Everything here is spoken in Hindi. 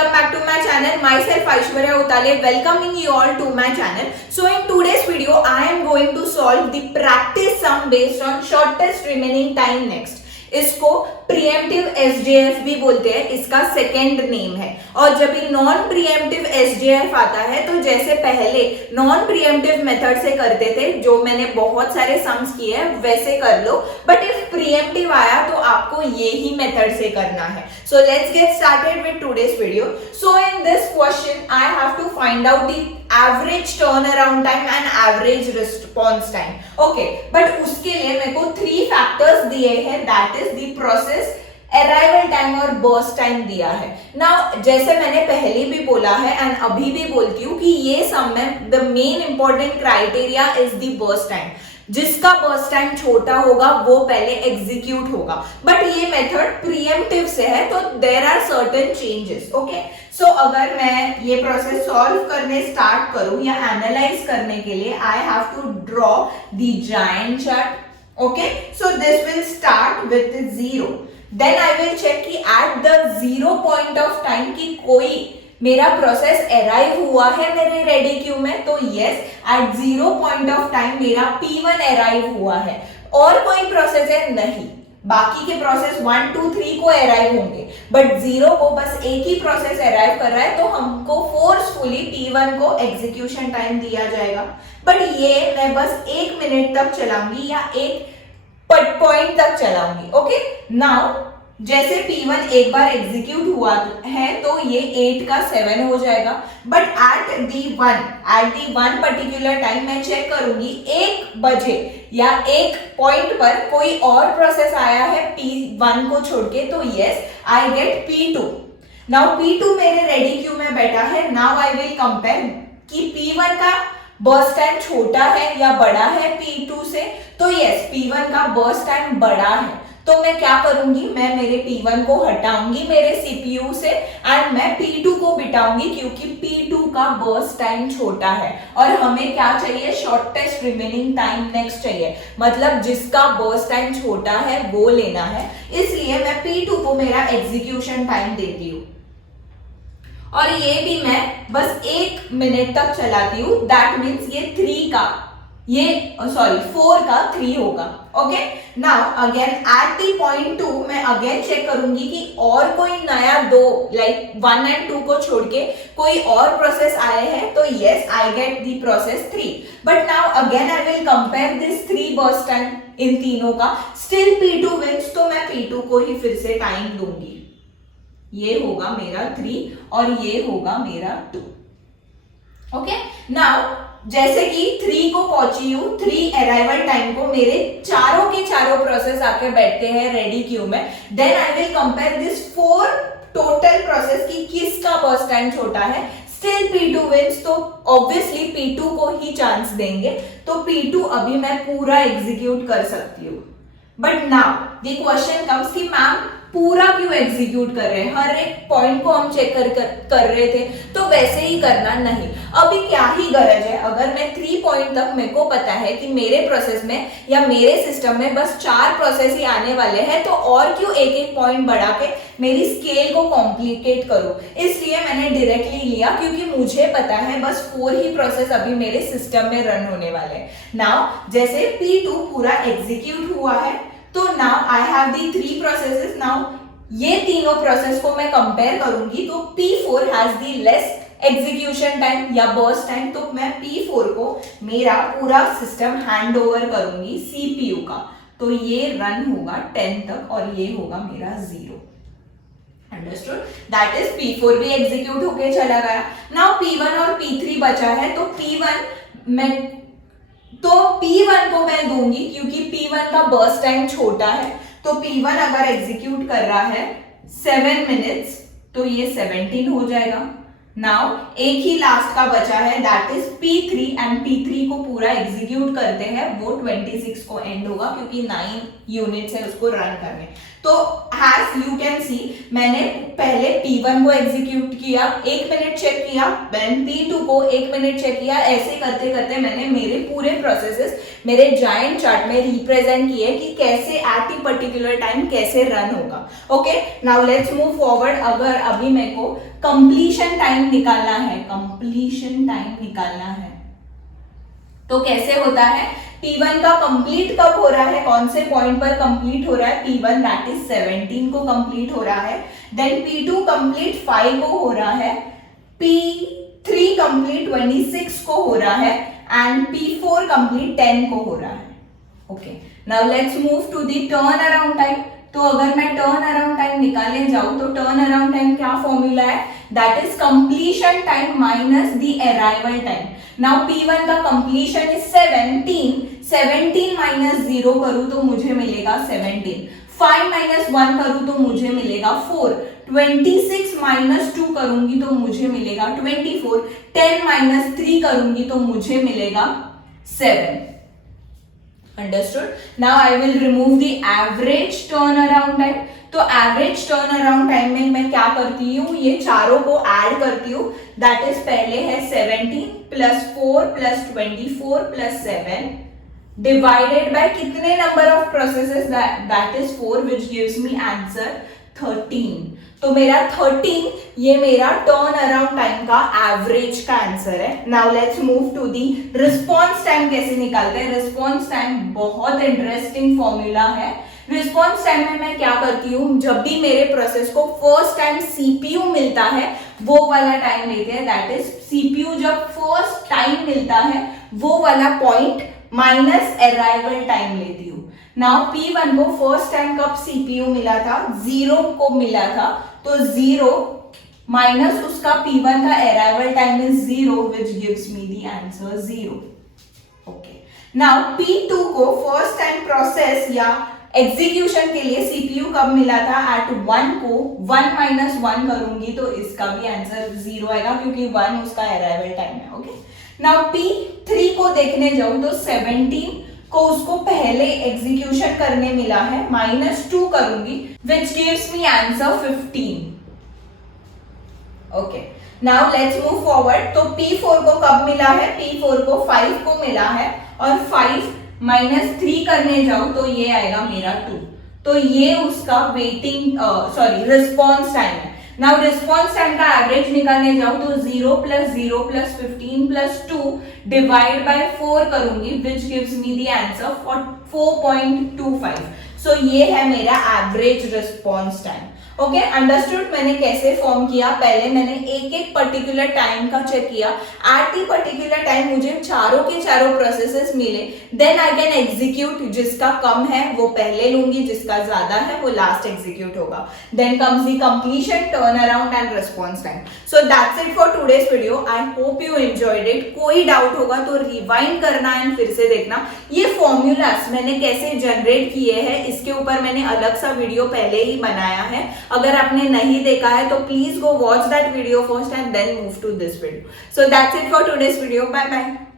welcome back to my channel. Myself Aishwarya Utale, welcoming you all to my channel. So in today's video, I am going to solve the practice sum based on shortest remaining time next. इसको प्रीएम्प्टिव एसजेएफ भी बोलते हैं, इसका सेकेंड नेम है. और जब भी नॉन प्रीएम्प्टिव एसजेएफ आता है तो जैसे पहले नॉन प्रीएम्प्टिव मेथड से करते थे, जो मैंने बहुत सारे सम्स किए हैं वैसे कर लो, बट इफ प्रीएम्प्टिव आया तो आपको ये ही मेथड से करना है. So let's get started with today's video. So in this question I have to find out the average turn around time and average response time. Okay, but उसके लिए मेरे को 3 फैक्टर्स दिए हैं, that is the process, arrival time और बर्स्ट टाइम दिया है. नाउ जैसे मैंने पहले भी बोला है एंड अभी भी बोलती हूँ कि ये सम में the main important criteria is the burst time. जिसका बर्स्ट टाइम छोटा होगा वो पहले एग्जीक्यूट होगा, बट ये मेथड प्रीएम्प्टिव से है तो there are certain changes. Okay, so अगर मैं ये प्रोसेस सॉल्व करने स्टार्ट करूं या एनालाइज करने के लिए I have to draw the giant chart. Okay, so this will start with 0. Then I will check कि at the 0 point of time की कोई मेरा प्रोसेस अराइव हुआ है मेरे रेडी क्यू में, तो yes, at 0 point of time मेरा P1 अराइव हुआ है. और कोई प्रोसेस है नहीं, बाकी के प्रोसेस 1 2 3 को अराइव होंगे, बट 0 को बस एक ही प्रोसेस अराइव कर रहा है, तो हमको फोर्सफुली P1 को एग्जीक्यूशन टाइम दिया जाएगा. बट ये मैं बस 1 मिनट तक चलाऊंगी या एक पॉइंट तक चलाऊंगी. ओके, नाउ जैसे P1 एक बार एग्जीक्यूट हुआ है तो ये 8 का 7 हो जाएगा, but at the one particular time मैं चेक करूंगी 1 बजे या 1 पॉइंट पर कोई और प्रोसेस आया है P1 को छोड़ के, तो yes I get P2. Now P2 मेरे रेडी क्यू में बैठा है. नाउ आई विल कंपेयर कि P1 का बर्स्ट टाइम छोटा है या बड़ा है P2 से, तो यस P1 का बर्स्ट टाइम बड़ा है. तो मैं क्या करूंगी, मैं मेरे P1 को हटाऊंगी मेरे CPU से एंड मैं P2 को बिठाऊंगी, क्योंकि P2 का बर्स्ट टाइम छोटा है और हमें क्या चाहिए, शॉर्टेस्ट रिमेनिंग टाइम नेक्स्ट चाहिए, मतलब जिसका बर्स्ट टाइम छोटा है वो लेना है. इसलिए मैं P2 को मेरा एग्जीक्यूशन टाइम देती हूँ और ये भी मैं बस 1 मिनट तक चलाती हूँ. दैट मीन्स ये 4 का 3 होगा. Okay, now again at the point 2 मैं अगेन चेक करूंगी कि और कोई नया 2 लाइक 1 एंड 2 को छोड़ के कोई और प्रोसेस आए हैं, तो yes I get the process 3. But now again I will compare this 3 burst time in तीनों का. स्टिल P2 विंस, तो मैं P2 को ही फिर से टाइम दूंगी. ये होगा मेरा 3 और ये होगा मेरा 2. ओके, नाउ जैसे कि 3 को पहुंची हूं, 3 अराइवल टाइम को मेरे चारों के चारों प्रोसेस आके बैठते हैं रेडी क्यू में. Then I will compare this 4 total process की किसका बर्स्ट टाइम छोटा है. स्टिल P2 विंस, तो ऑब्वियसली P2 को ही चांस देंगे, तो P2 अभी मैं पूरा एग्जीक्यूट कर सकती हूँ. But now the question comes कि मैम पूरा क्यों एग्जीक्यूट कर रहे हैं, हर एक पॉइंट को हम चेक कर रहे थे, तो वैसे ही करना नहीं. अभी क्या ही गरज है, अगर मैं 3 पॉइंट तक मेरे को पता है कि मेरे प्रोसेस में या मेरे सिस्टम में बस 4 प्रोसेस ही आने वाले हैं, तो और क्यों एक पॉइंट बढ़ा के मेरी स्केल को कॉम्प्लिकेट करूं. इसलिए मैंने डायरेक्टली लिया, क्योंकि मुझे पता है बस 4 ही प्रोसेस अभी मेरे सिस्टम में रन होने वाले हैं. नाउ जैसे P2 पूरा एग्जीक्यूट हुआ है, तो now I have the 3 processes. Now ये तीनों प्रोसेस को मैं कंपेयर करूंगी, तो P4 has the less execution time या बर्स्ट टाइम, तो मैं P4 को मेरा पूरा सिस्टम हैंड ओवर करूंगी CPU का, तो ये रन होगा 10 तक और ये होगा मेरा 0. अंडरस्टूड, दैट इज P4 भी एग्जीक्यूट होके चला गया. नाउ P1 और P3 बचा है, तो P1 को मैं दूंगी, क्योंकि P1 का बर्स्ट टाइम छोटा है, तो P1 अगर एग्जीक्यूट कर रहा है 7 मिनट्स, तो ये 17 हो जाएगा. नाउ एक ही लास्ट का बचा है, that is P3 and P3 को पूरा एग्जीक्यूट करते हैं, वो 26 को एंड होगा, क्योंकि 9 यूनिट्स है उसको रन करने. तो as you can see मैंने पहले P1 को एग्जीक्यूट किया, 1 मिनट चेक किया, then P2 को 1 मिनट चेक किया, ऐसे करते करते मैंने मेरे पूरे प्रोसेसेस मेरे जायंट चार्ट में रिप्रेजेंट किए कि कैसे एट ए पर्टिकुलर टाइम कैसे रन होगा. Okay, now let's move forward. अगर अभी मेरे को कंप्लीशन टाइम निकालना है, कंप्लीशन टाइम निकालना है तो कैसे होता है? P1 का कंप्लीट कब हो रहा है, कौन से पॉइंट पर कंप्लीट हो रहा है? P1 दैट इज 17 को कंप्लीट हो रहा है, देन P2 कंप्लीट 5 को हो रहा है, P3 कंप्लीट 26 को हो रहा है एंड P4 कंप्लीट 10 को हो रहा है. Okay, now let's move to the turn around time. तो अगर मैं टर्न अराउंड टाइम निकालने जाऊं तो टर्न अराउंड टाइम क्या फॉर्मूला है? That is completion time minus the arrival time. Now P1 का कंप्लीशन इज 17 माइनस 0 करूं तो मुझे मिलेगा 17, 5 माइनस 1 करूं तो मुझे मिलेगा 4, 26 माइनस 2 करूंगी तो मुझे मिलेगा 24, 10 माइनस 3 करूंगी तो मुझे मिलेगा 7. Understood? Now I will remove the average turnaround time. तो एवरेज टर्न अराउंड टाइम में मैं क्या करती हूँ, ये चारों को ऐड करती हूँ. दैट इज पहले है 17 plus 4 plus 24 plus 7 divided by कितने number of processes, that is 4 which gives me answer 13. तो मेरा 13 ये मेरा टर्न अराउंड टाइम का एवरेज का आंसर है. Now let's move to the response time. कैसे निकालते हैं रिस्पॉन्स टाइम? बहुत इंटरेस्टिंग फॉर्मूला है. रिस्पॉन्स टाइम में मैं क्या करती हूँ, जब भी मेरे प्रोसेस को फर्स्ट टाइम सीपीयू मिलता है वो वाला टाइम लेते हैं. दैट इज सीपीयू जब फर्स्ट टाइम मिलता है वो वाला पॉइंट माइनस अराइवल टाइम लेती हूँ. नाउ P1 को फर्स्ट टाइम कब सीपीयू मिला था? 0 को मिला था, तो 0 माइनस उसका P1 का arrival time is 0 which gives me the answer 0. Okay, now P2 को फर्स्ट टाइम प्रोसेस या एग्जीक्यूशन के लिए सीपीयू कब मिला था? एट 1 को 1 माइनस 1 करूंगी तो इसका भी आंसर 0 आएगा क्योंकि 1 उसका अराइवल टाइम है. ओके, नाउ P3 को देखने जाऊं तो 17 को उसको पहले एग्जीक्यूशन करने मिला है, माइनस 2 करूंगी विच gives me answer 15. Okay, now let's move forward. तो P4 को कब मिला है? P4 को 5 को मिला है और 5 माइनस 3 करने जाऊं तो ये आएगा मेरा 2. तो ये उसका वेटिंग रिस्पॉन्स टाइम है. नाउ रिस्पॉन्स टाइम का एवरेज निकालने जाऊं तो 0 plus 0 plus 15 plus 2 divide by 4 करूंगी विच गिव्स मी द आंसर 4.25. सो ये है मेरा average response time. Okay, understood? मैंने कैसे फॉर्म किया? पहले मैंने एक एक पर्टिकुलर टाइम का चेक किया. एट दी पर्टिकुलर टाइम मुझे चारों के चारों प्रोसेसेस मिले, देन आई कैन एग्जीक्यूट. जिसका कम है वो पहले लूंगी, जिसका ज्यादा है वो लास्ट एग्जीक्यूट होगा. Then comes the completion, turn around and response time. So that's it for today's video. I hope you enjoyed it. कोई डाउट होगा तो रिवाइंड करना एंड फिर से देखना. ये फॉर्मूलाज मैंने कैसे जनरेट किए हैं इसके ऊपर मैंने अलग सा वीडियो पहले ही बनाया है. अगर आपने नहीं देखा है तो please go watch that video first and then move to this video. So that's it for today's video. Bye bye.